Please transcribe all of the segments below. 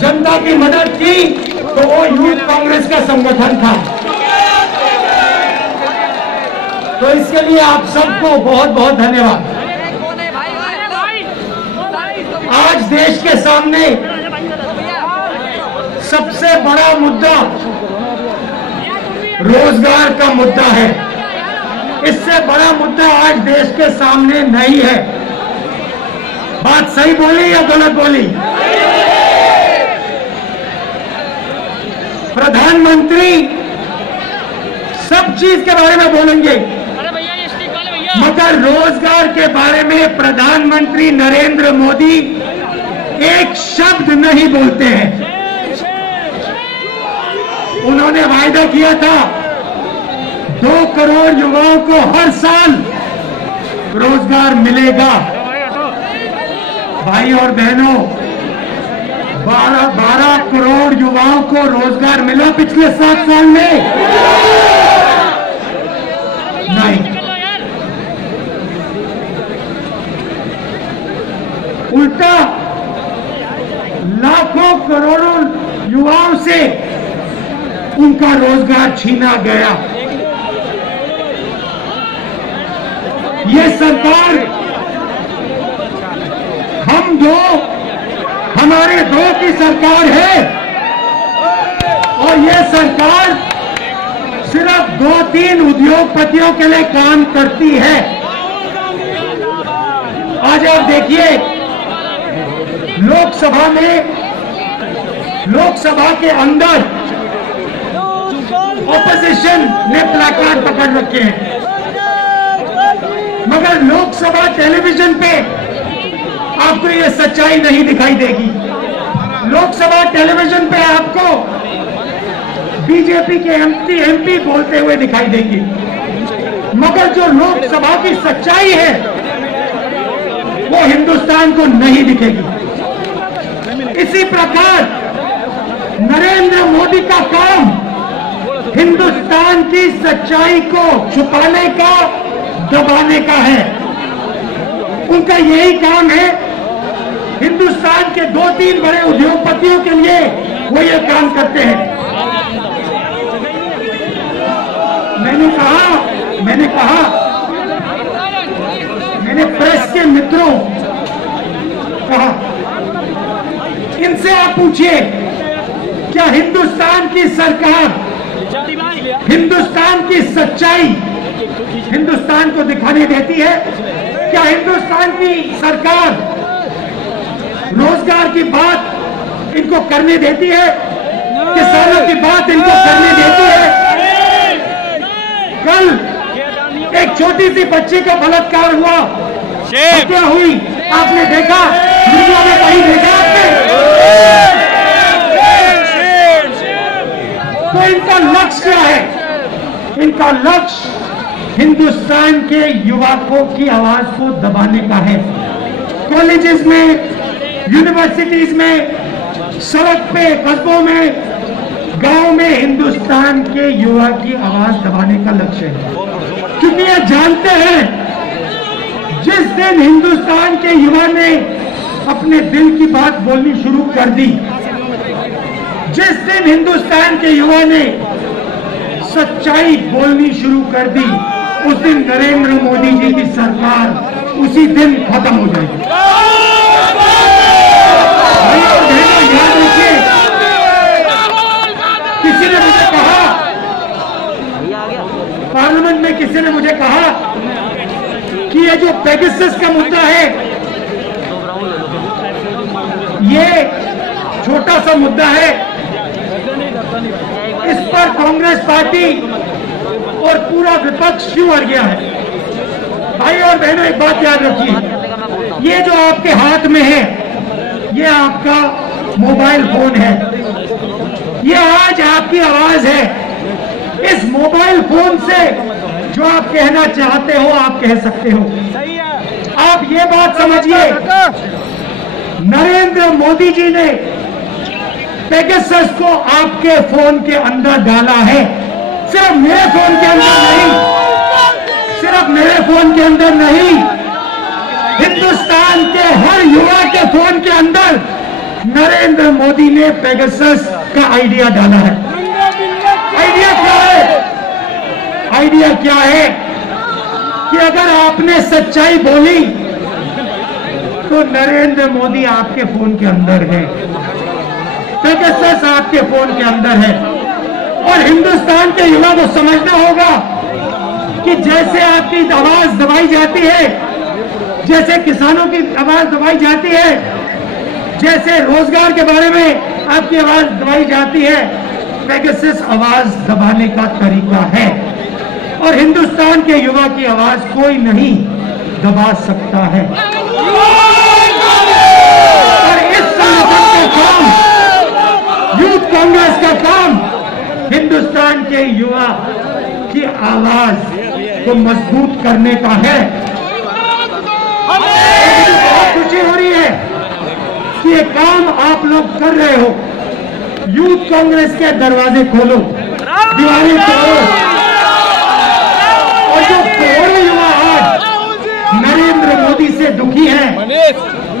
जनता की मदद की तो वो यूथ कांग्रेस का संगठन था। तो इसके लिए आप सबको बहुत बहुत धन्यवाद। आज देश के सामने सबसे बड़ा मुद्दा रोजगार का मुद्दा है। इससे बड़ा मुद्दा आज देश के सामने नहीं है। बात सही बोली या गलत बोली? प्रधानमंत्री सब चीज के बारे में बोलेंगे, मगर रोजगार के बारे में प्रधानमंत्री नरेंद्र मोदी एक शब्द नहीं बोलते हैं। उन्होंने वायदा किया था 2 करोड़ युवाओं को हर साल रोजगार मिलेगा। भाई और बहनों, 12 करोड़ युवाओं को रोजगार मिला पिछले 7 साल में? नहीं। उल्टा लाखों करोड़ों युवाओं से उनका रोजगार छीना गया। ये सरकार हमारे दो की सरकार है और ये सरकार सिर्फ 2-3 उद्योगपतियों के लिए काम करती है। आज आप देखिए लोकसभा के अंदर ऑपोजिशन ने प्लेकार्ड पकड़ रखे हैं, मगर लोकसभा टेलीविजन पे आपको ये सच्चाई नहीं दिखाई देगी। लोकसभा टेलीविजन पे आपको बीजेपी के एमपी बोलते हुए दिखाई देंगे, मगर जो लोकसभा की सच्चाई है वो हिंदुस्तान को नहीं दिखेगी। इसी प्रकार नरेंद्र मोदी का काम हिंदुस्तान की सच्चाई को छुपाने का, दबाने का है। उनका यही काम है। हिंदुस्तान के 2-3 बड़े उद्योगपतियों के लिए वो ये काम करते हैं। मैंने प्रेस के मित्रों कहा, इनसे आप पूछिए क्या हिंदुस्तान की सरकार हिंदुस्तान की सच्चाई हिंदुस्तान को दिखाने देती है? क्या हिंदुस्तान की सरकार रोजगार की बात इनको करने देती है? किसानों की बात इनको करने देती है? कल एक छोटी सी बच्ची का बलात्कार हुआ, क्या हुई आपने देखा? मीडिया में कहीं देखा आपने? तो इनका लक्ष्य क्या है? इनका लक्ष्य हिंदुस्तान के युवकों की आवाज को दबाने का है। कॉलेजेस में, यूनिवर्सिटीज में, सड़क पे, कस्बों में, गांव में हिंदुस्तान के युवा की आवाज दबाने का लक्ष्य है। क्योंकि ये जानते हैं जिस दिन हिंदुस्तान के युवा ने अपने दिल की बात बोलनी शुरू कर दी, जिस दिन हिंदुस्तान के युवा ने सच्चाई बोलनी शुरू कर दी, उस दिन नरेंद्र मोदी जी की सरकार उसी दिन खत्म हो जाएगी। याद रखिए, किसी ने मुझे कहा, पार्लियामेंट में किसी ने मुझे कहा कि ये जो पेगासस का मुद्दा है ये छोटा सा मुद्दा है, इस पर कांग्रेस पार्टी और पूरा विपक्ष क्यों अड़ गया है? भाई और बहनों, एक बात याद रखिए, ये जो आपके हाथ में है ये आपका मोबाइल फोन है, ये आज आपकी आवाज है। इस मोबाइल फोन से जो आप कहना चाहते हो आप कह सकते हो। आप ये बात समझिए, नरेंद्र मोदी जी ने पेगासस को आपके फोन के अंदर डाला है। सिर्फ मेरे फोन के अंदर नहीं, सिर्फ मेरे फोन के अंदर नहीं, हिंदुस्तान के हर युवा के फोन के अंदर नरेंद्र मोदी ने पेगासस का आइडिया डाला है। आइडिया क्या है? आइडिया क्या है कि अगर आपने सच्चाई बोली तो नरेंद्र मोदी आपके फोन के अंदर है, पेगासस आपके फोन के अंदर है। और हिंदुस्तान के युवा को समझना होगा कि जैसे आपकी आवाज दबाई जाती है, जैसे किसानों की आवाज दबाई जाती है, जैसे रोजगार के बारे में आपकी आवाज दबाई जाती है, पेगासस आवाज दबाने का तरीका है। और हिंदुस्तान के युवा की आवाज कोई नहीं दबा सकता है। और इस संगठन का काम, यूथ कांग्रेस का काम, हिंदुस्तान के युवा की आवाज को मजबूत करने का है। बहुत खुशी हो रही है कि ये काम आप लोग कर रहे हो। यूथ कांग्रेस के दरवाजे खोलो, दीवारें तोड़ो। और जो करोड़ों युवा आज नरेंद्र मोदी से दुखी हैं,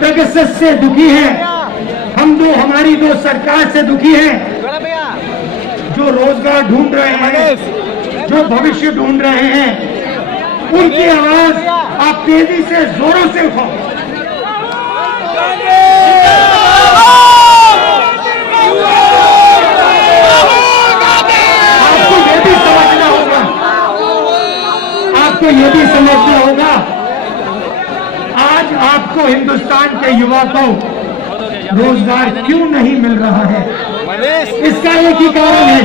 पेगासस से दुखी हैं, हमारी दो सरकार से दुखी हैं, जो रोजगार ढूंढ रहे हैं, जो भविष्य ढूंढ रहे हैं, उनकी आवाज आप तेजी से जोरों से उठाओ। आपको यह भी समझना होगा, आपको यह भी समझना होगा, आज आपको हिंदुस्तान के युवा को रोजगार क्यों नहीं मिल रहा है? इसका एक ही कारण है,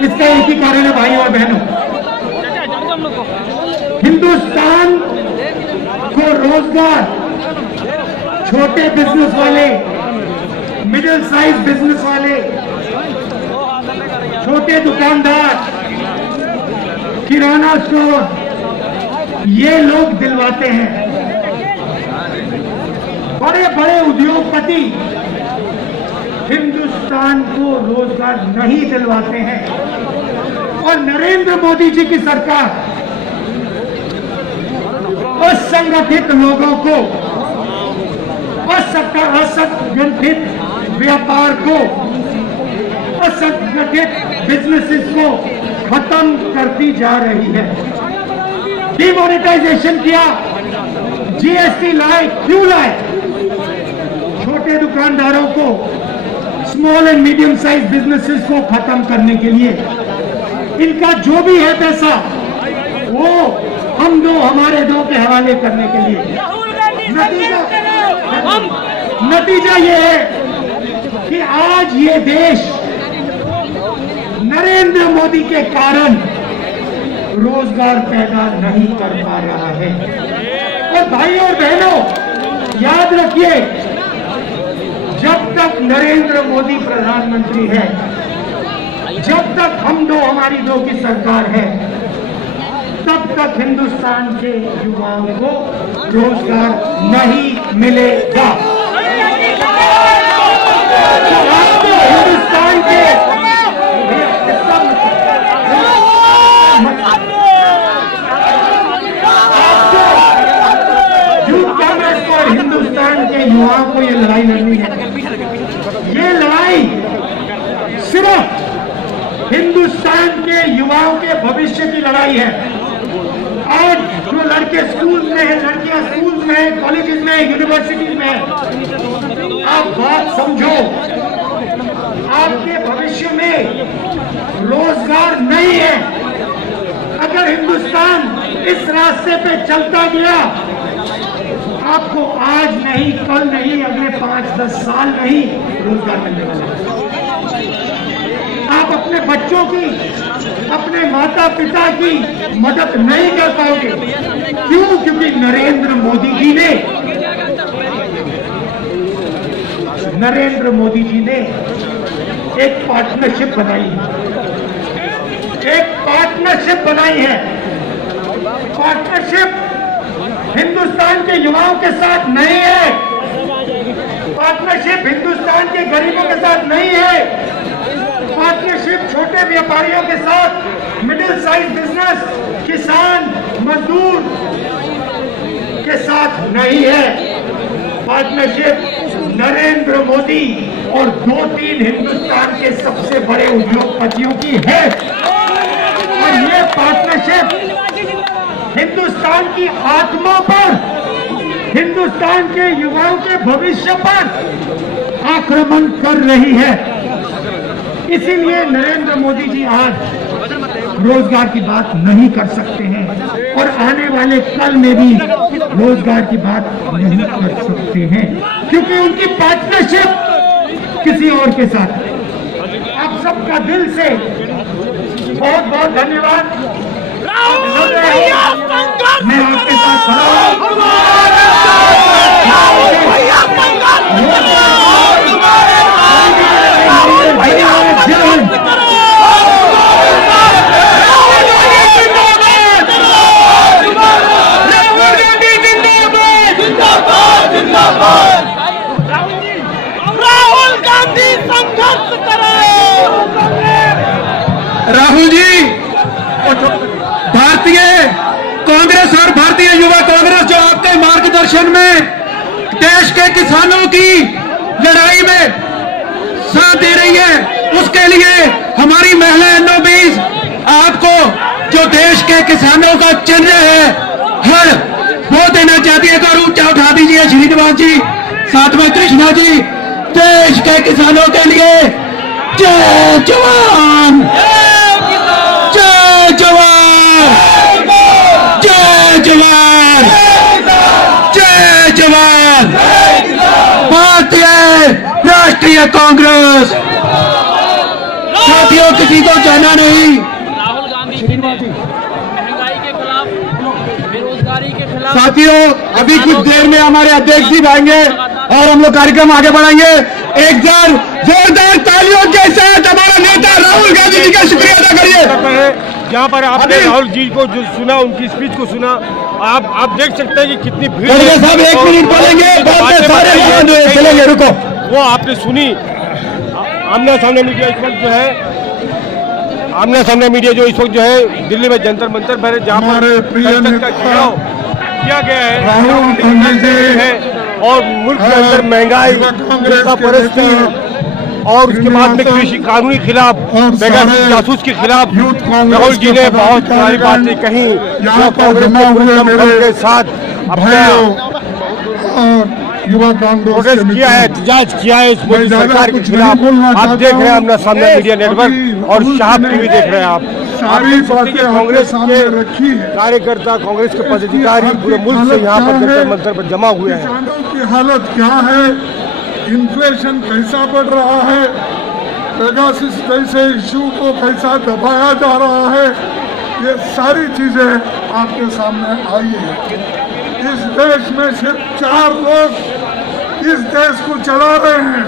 इसका एक ही कारण है भाइयों और बहनों, हिंदुस्तान को रोजगार छोटे बिजनेस वाले, मिडिल साइज बिजनेस वाले, छोटे दुकानदार, किराना स्टोर, ये लोग दिलवाते हैं। बड़े बड़े उद्योगपति हिंदुस्तान को रोजगार नहीं दिलवाते हैं। और नरेंद्र मोदी जी की सरकार असंगठित लोगों को, असंगठित व्यापार को, असंगठित बिजनेसेस को खत्म करती जा रही है। डिमोनेटाइजेशन किया, जीएसटी लाए, क्यों लाए? छोटे दुकानदारों को, small and medium size businesses को खत्म करने के लिए। इनका जो भी है पैसा वो हम दो हमारे दो के हवाले करने के लिए। नतीजा ये है कि आज ये देश नरेंद्र मोदी के कारण रोजगार पैदा नहीं कर पा रहा है। और भाइयों और बहनों, याद रखिए, जब तक नरेंद्र मोदी प्रधानमंत्री है, जब तक हम दो हमारी दो की सरकार है, तब तक हिंदुस्तान के युवाओं को रोजगार नहीं मिलेगा। तो आपको हिंदुस्तान के यूथ कांग्रेस और हिंदुस्तान के युवाओं को ये लड़ाई लड़नी है। ये लड़ाई सिर्फ हिंदुस्तान के युवाओं के भविष्य की लड़ाई है। आज जो लड़के स्कूल में हैं, लड़कियां स्कूल में हैं, कॉलेजेस में, यूनिवर्सिटीज में हैं, आप बात समझो, आपके भविष्य में रोजगार नहीं है। अगर हिंदुस्तान इस रास्ते पे चलता गया, आपको आज नहीं, कल नहीं, अगले 5-10 साल नहीं रोजगार मिलने वाला है। आप अपने बच्चों की, अपने माता पिता की मदद नहीं कर पाओगे। क्यों? क्योंकि नरेंद्र मोदी जी ने एक पार्टनरशिप बनाई है, एक पार्टनरशिप बनाई है। पार्टनरशिप हिंदुस्तान के युवाओं के साथ नहीं है, पार्टनरशिप हिंदुस्तान के गरीबों के साथ नहीं है, पार्टनरशिप छोटे व्यापारियों के साथ, मिडिल साइज बिजनेस, किसान, मजदूर के साथ नहीं है। पार्टनरशिप नरेंद्र मोदी और 2-3 हिंदुस्तान के सबसे बड़े उद्योगपतियों की है। और ये पार्टनरशिप हिंदुस्तान की आत्मा पर, हिंदुस्तान के युवाओं के भविष्य पर आक्रमण कर रही है। इसीलिए नरेंद्र मोदी जी आज रोजगार की बात नहीं कर सकते हैं और आने वाले कल में भी रोजगार की बात नहीं कर सकते हैं, क्योंकि उनकी पार्टनरशिप किसी और के साथ है। आप सबका दिल से बहुत बहुत धन्यवाद। मैं आपके साथ खड़ा हूं। राहुल गांधी संघर्ष करो। राहुल जी, भारतीय कांग्रेस और भारतीय युवा कांग्रेस जो आपके मार्गदर्शन में देश के किसानों की लड़ाई में साथ दे रही है, उसके लिए हमारी महिला NO20 आपको जो देश के किसानों का चिन्ह है हर वो देना चाहती है। तो ऊंचा उठा दीजिए श्रीनिवास जी, साथ में कृष्णा जी। देश के किसानों के लिए जय जवान, जय जवान, जय जवान, जय जवान। भारतीय राष्ट्रीय कांग्रेस। साथियों, किसी को जाना नहीं। राहुल गांधी महंगाई के खिलाफ, बेरोजगारी के खिलाफ। साथियों, अभी कुछ देर में हमारे अध्यक्ष जी आएंगे और हम लोग कार्यक्रम आगे बढ़ाएंगे। एक जोरदार तालियों के साथ हमारा नेता राहुल गांधी जी का शुक्रिया अदा करिए। यहाँ पर आपने राहुल जी को जो सुना, उनकी स्पीच को सुना, आप देख सकते हैं कि कितनी भीड़। साहब 1 मिनट बोलेंगे, चलेंगे, रुको। वो आपने सुनी। आमना सामने मीडिया इस वक्त जो है, आमना सामने मीडिया जो इस वक्त जो है दिल्ली में जंतर मंतर पर, जहाँ पर संसद का घेराव किया गया है और मुल्क के अंदर महंगाई, परिस्थिति और उसके बाद में कृषि कानून के खिलाफ, पेगासस जासूस के खिलाफ राहुल जी ने बहुत सारी बातें कही जो कांग्रेस के साथ अपना प्रोटेस्ट किया है, एहतजाज किया है इस मोदी सरकार के खिलाफ। आप देख रहे हैं अपना सामने मीडिया नेटवर्क और शाहब टीवी देख रहे हैं आप। कांग्रेस के कार्यकर्ता, कांग्रेस के पदाधिकारी पूरे मुल्क से यहाँ पर जंतर मंतर पर जमा हुए हैं। किसानों की हालत क्या है, इन्फ्लेशन कैसा बढ़ रहा है, पेगासस जैसे इशू को कैसा दबाया जा रहा है, ये सारी चीजें आपके सामने आई है। इस देश में सिर्फ 4 लोग इस देश को चला रहे हैं।